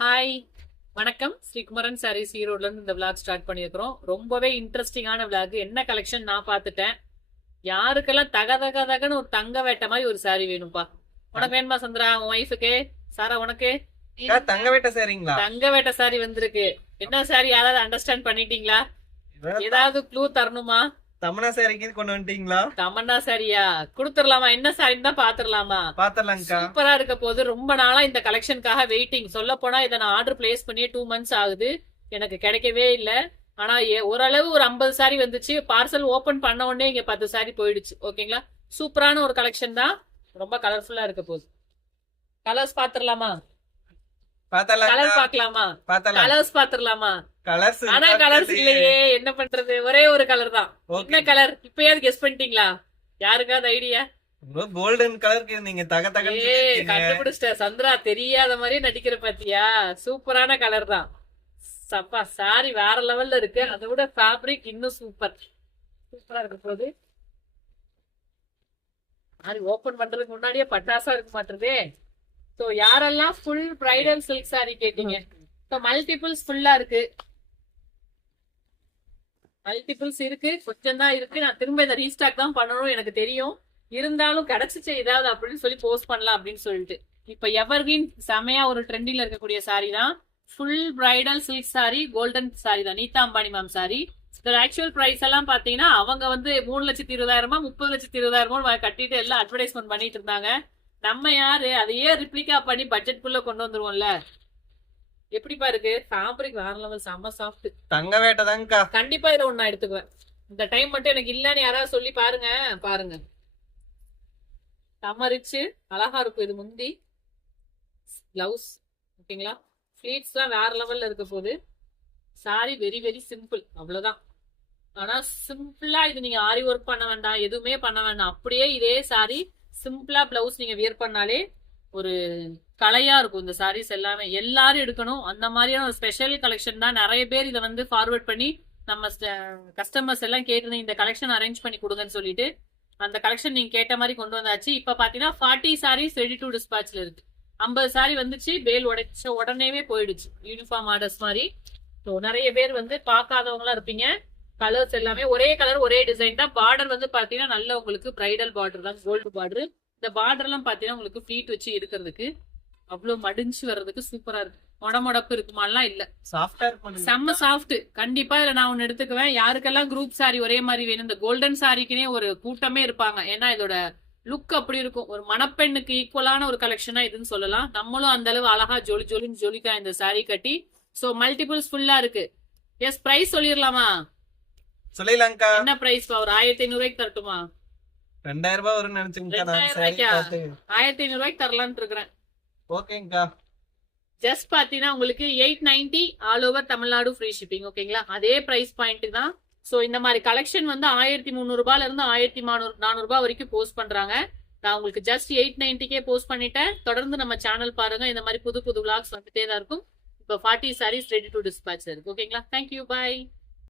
Hi, வணக்கம். ஸ்ரீகுமரன் சாரீஸ் ஈரோட்ல இருந்து இந்த விளாக் ஸ்டார்ட் பண்ணியிருக்கிறோம். ரொம்பவே இன்ட்ரெஸ்டிங்கான விளாக். என்ன கலெக்ஷன் நான் பார்த்துட்டேன். யாருக்கெல்லாம் தக தக தகன்னு ஒரு தங்க வேட்ட மாதிரி ஒரு சாரி வேணும்பா. உனக்கு வேணுமா சந்திரா? உன் ஒய்ஃபுக்கு? சாரா உனக்கு தங்க வேட்ட சாரிங்களா? தங்க வேட்ட சாரி வந்திருக்கு. என்ன சாரி யாராவது அண்டர்ஸ்டாண்ட் பண்ணிட்டீங்களா? ஏதாவது க்ளூ தரணுமா? தமனா சாரிக்கு கொண்டு வந்துட்டீங்களா? தமன்னா சாரியா? குடுத்துடலாமா? என்ன சாரின்னு தான் பாத்துடலாமா? பாத்தலாம்க்கா. சூப்பரா இருக்க போது. ரொம்ப நாளா இந்த கலெக்ஷனுக்காக வெயிட்டிங். சொல்ல போனா இதை நான் ஆர்டர் பிளேஸ் பண்ணியே 2 months ஆகுது. எனக்கு கிடைக்கவே இல்ல. ஆனா ஓரளவு ஒரு 50 சாரி வந்துச்சு. பார்சல் ஓபன் பண்ண உடனே இங்க 10 சாரி போயிடுச்சு. ஓகேங்களா? சூப்பரான ஒரு கலெக்ஷன் தான். ரொம்ப கலர்ஃபுல்லா இருக்க போகுது. கலர்ஸ் பாத்துடலாமா? கலர் பாக்கலாமா? கலர்ஸ் பாத்துடலாமா? கலர்ஸ் ஆனா கலர்ஸ் இல்லையே, என்ன பண்றது? ஒரே ஒரு கலர் தான். என்ன கலர்? இப்பயாவது கெஸ் பண்ணிட்டீங்களா? யாருக்காவது ஐடியா? கோல்டன் கலருக்கு நீங்க தக தக கண்டுபிடிச்சிட்ட சந்திரா. தெரியாத மாதிரி நடிக்கிற பாத்தியா? சூப்பரான கலர் தான். சப்பா சாரி வேற லெவல்ல இருக்கு. அதை விட ஃபேப்ரிக் இன்னும் சூப்பரா இருக்க போகுது. சாரி ஓபன் பண்றதுக்கு முன்னாடியே பட்டாசா இருக்க மாட்டேதே. சோ யாரெல்லாம் ஃபுல் பிரைடல் சில்க் சாரி கேட்டீங்க? மல்டிபிள்ஸ் ஃபுல்லா இருக்கு. மல்டிபிள்ஸ் இருக்கு. கொஞ்சம் தான் இருக்கு. நான் திரும்ப இதை ரீஸ்டாக் தான் பண்ணணும் எனக்கு தெரியும். இருந்தாலும் கிடைச்சிச்சு ஏதாவது அப்படின்னு சொல்லி போஸ்ட் பண்ணலாம் அப்படின்னு சொல்லிட்டு. இப்ப எவர்கிரீன் செமையா ஒரு ட்ரெண்டிங்ல இருக்கக்கூடிய சாரி தான். Full bridal silk sari, golden sari தான். Nita Ambani ma'am sari. Actual price எல்லாம் பாத்தீங்கன்னா அவங்க வந்து 3,20,000 30,20,000 கட்டிட்டு எல்லாம் அட்வர்டைஸ்மெண்ட் பண்ணிட்டு இருந்தாங்க. நம்ம யாரு அதையே ரிப்ளிகா பண்ணி பட்ஜெட்குள்ள கொண்டு வந்துருவோம்ல. எப்படிப்பா இருக்கு? ஃபேப்ரிக் வேற லெவல், செம்ம சாஃப்ட். தங்க வேட்ட தான்க்கா. கண்டிப்பா இதை ஒண்ணு நான் எடுத்துக்குவேன். இந்த டைம் மட்டும் எனக்கு இல்லன்னு யாராவது சொல்லி பாருங்க. பாருங்க செம்ம ரிச்சு, அழகா இருக்கும். இது முந்தி, பிளவுஸ். ஓகேங்களா? ஃபிளீட்ஸ் எல்லாம் வேற லெவல்ல இருக்க போகுது. சாரி வெரி வெரி சிம்பிள், அவ்வளவுதான். ஆனா சிம்பிளா இது நீங்க ஆரி ஒர்க் பண்ண வேண்டாம், எதுவுமே பண்ண வேண்டாம். அப்படியே இதே சாரி சிம்பிளா பிளவுஸ் நீங்க வியர் பண்ணாலே ஒரு கலையா இருக்கும். இந்த சாரீஸ் எல்லாமே எல்லாரும் எடுக்கணும். அந்த மாதிரியான ஒரு ஸ்பெஷல் கலெக்ஷன் தான். நிறைய பேர் இதை வந்து ஃபார்வர்ட் பண்ணி நம்ம கஸ்டமர்ஸ் எல்லாம் கேட்டு இந்த கலெக்ஷன் அரேஞ்ச் பண்ணி கொடுங்கன்னு சொல்லிட்டு அந்த கலெக்ஷன் நீங்க கேட்ட மாதிரி கொண்டு வந்தாச்சு. இப்ப பாத்தீங்கன்னா 40 சாரீஸ் ரெடி டு டிஸ்பாச்ல இருக்கு. 50 சாரி வந்துச்சு. பேல் உடைச்ச உடனேவே போயிடுச்சு. யூனிஃபார்ம் ஆர்டர்ஸ் மாதிரி. ஸோ நிறைய பேர் வந்து பார்க்காதவங்களா இருப்பீங்க. கலர்ஸ் எல்லாமே ஒரே கலர் ஒரே டிசைன் தான். பார்டர் வந்து பாத்தீங்கன்னா நல்ல உங்களுக்கு பிரைடல் பார்டர் தான், கோல்டு பார்டர். இந்த பார்டர் எல்லாம் பாத்தீங்கன்னா உங்களுக்கு ஃபிளீட் வச்சு இருக்கிறதுக்கு அவ்வளவு மடிஞ்சு வர்றதுக்கு சூப்பரா இருக்கு. மொடமொடப்பு இருக்குமாலாம் இல்ல, செம்ம சாஃப்ட். கண்டிப்பா இதுல நான் ஒன்னு எடுத்துக்குவேன். யாருக்கெல்லாம் குரூப் சாரி ஒரே மாதிரி வேணும், இந்த கோல்டன் சாரிக்குனே ஒரு கூட்டமே இருப்பாங்க. ஏன்னா இதோட லுக் அப்படி இருக்கும். ஒரு மணப்பெண்ணுக்கு ஈக்குவலான ஒரு கலெக்ஷனா இதுன்னு சொல்லலாம். நம்மளும் அந்த அளவு அழகா ஜொலி ஜொலின்னு ஜொலிக்கலாம் இந்த சாரி கட்டி. சோ மல்டிபிள்ஸ் ஃபுல்லா இருக்கு. எஸ், பிரைஸ் சொல்லிடலாமா? சொல்லிடலாம்க்கா. என்ன பிரைஸ்? ஒரு 1,500 தரட்டுமா? 2000 ரூபாய் வரும்னு நினைச்சுங்க. 1,500 தரலான்னு இருக்கிறேன். ஓகேங்கா. ஜஸ்ட் பாத்தீங்கன்னா உங்களுக்கு 890 all over Tamil Nadu free shipping. ஓகேங்களா? அதே பிரைஸ் பாயிண்ட் தான். சோ இந்த மாதிரி கலெக்ஷன் வந்து 1,300 இருந்து 1,400 வரைக்கும் போஸ்ட் பண்றாங்க. நான் உங்களுக்கு ஜஸ்ட் 890 போஸ்ட் பண்ணிட்டேன். தொடர்ந்து நம்ம சேனல் பாருங்க. இந்த மாதிரி புது புது விளாக்ஸ் வந்துட்டே தான் இருக்கும். இப்போ 40 சாரீஸ் ரெடி டு டிஸ்பேச் இருக்கு. ஓகேங்களா? தேங்க்யூ, பாய்.